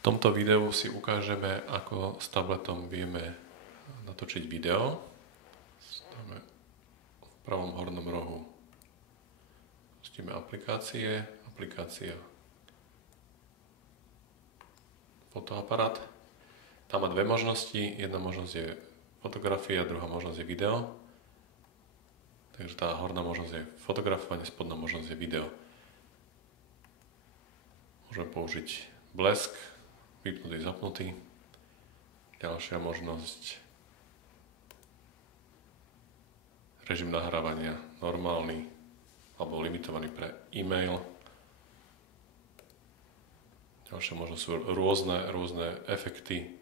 V tomto videu si ukážeme, ako s tabletom vieme natočiť video. Dáme v pravom hornom rohu. Pustíme aplikácia, fotoaparát. Tam má dve možnosti. Jedna možnosť je fotografia, druhá možnosť je video. Takže tá horná možnosť je fotografovanie, spodná možnosť je video. Môžeme použiť blesk, vypnutý, zapnutý. Ďalšia možnosť, režim nahrávania normálny alebo limitovaný pre e-mail. Ďalšia možnosť sú rôzne efekty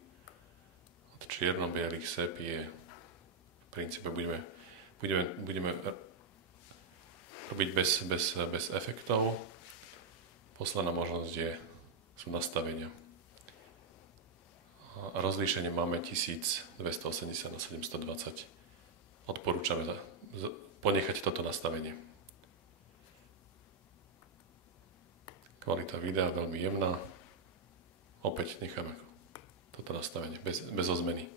od čierno-bielých, sepie. V princípe budeme robiť bez efektov. Posledná možnosť sú nastavenia. Rozlíšenie máme 1280 na 720. Odporúčame ponechať toto nastavenie. Kvalita videa veľmi jemná. Opäť necháme toto nastavenie bez ozmeny.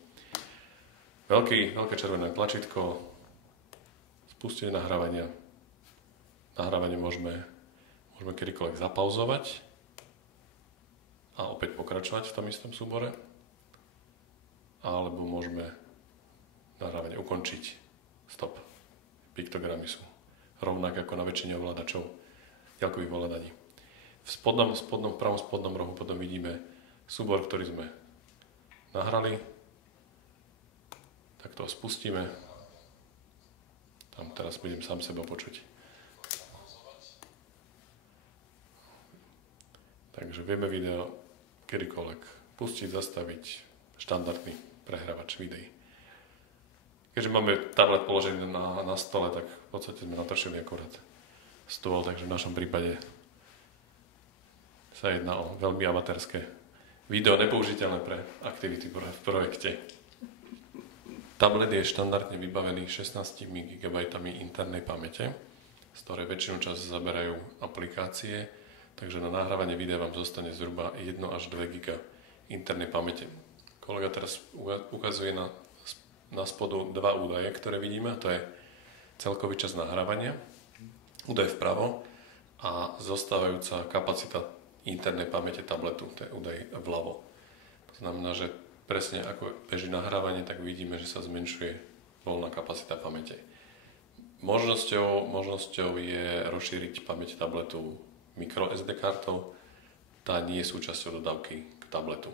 Veľké červené tlačítko. Spustenie nahrávania. Nahrávanie môžeme kedykoľvek zapauzovať a opäť pokračovať v tom istom súbore. Alebo môžeme nahrávanie ukončiť. Stop. Piktogramy sú rovnaké ako na väčšine ovládačov ďalkových ovládaní. V pravom spodnom rohu potom vidíme súbor, ktorý sme nahrali. Tak to spustíme. Tam teraz budem sám seba počuť. Takže vieme video kedykoľvek pustiť, zastaviť, štandardný prehrávač videí. Keďže máme tablet položený na stole, tak v podstate sme natočili akurát stôl, takže v našom prípade sa jedná o veľmi amatérske video, nepoužiteľné pre aktivity v projekte. Tablet je štandardne vybavený 16 GB internej pamäte, z ktorej väčšinu čas zaberajú aplikácie, takže na nahrávanie videa vám zostane zhruba 1 až 2 GB internej pamäte. Kolega teraz ukazuje na spodu dva údaje, ktoré vidíme. To je celkový čas nahrávania, údaj vpravo a zostávajúca kapacita internej pamäte tabletu, to je údaj vľavo. To znamená, že presne ako beží nahrávanie, tak vidíme, že sa zmenšuje voľná kapacita pamäte. Možnosťou je rozšíriť pamäť tabletu microSD kartou. Tá nie je súčasťou dodávky k tabletu.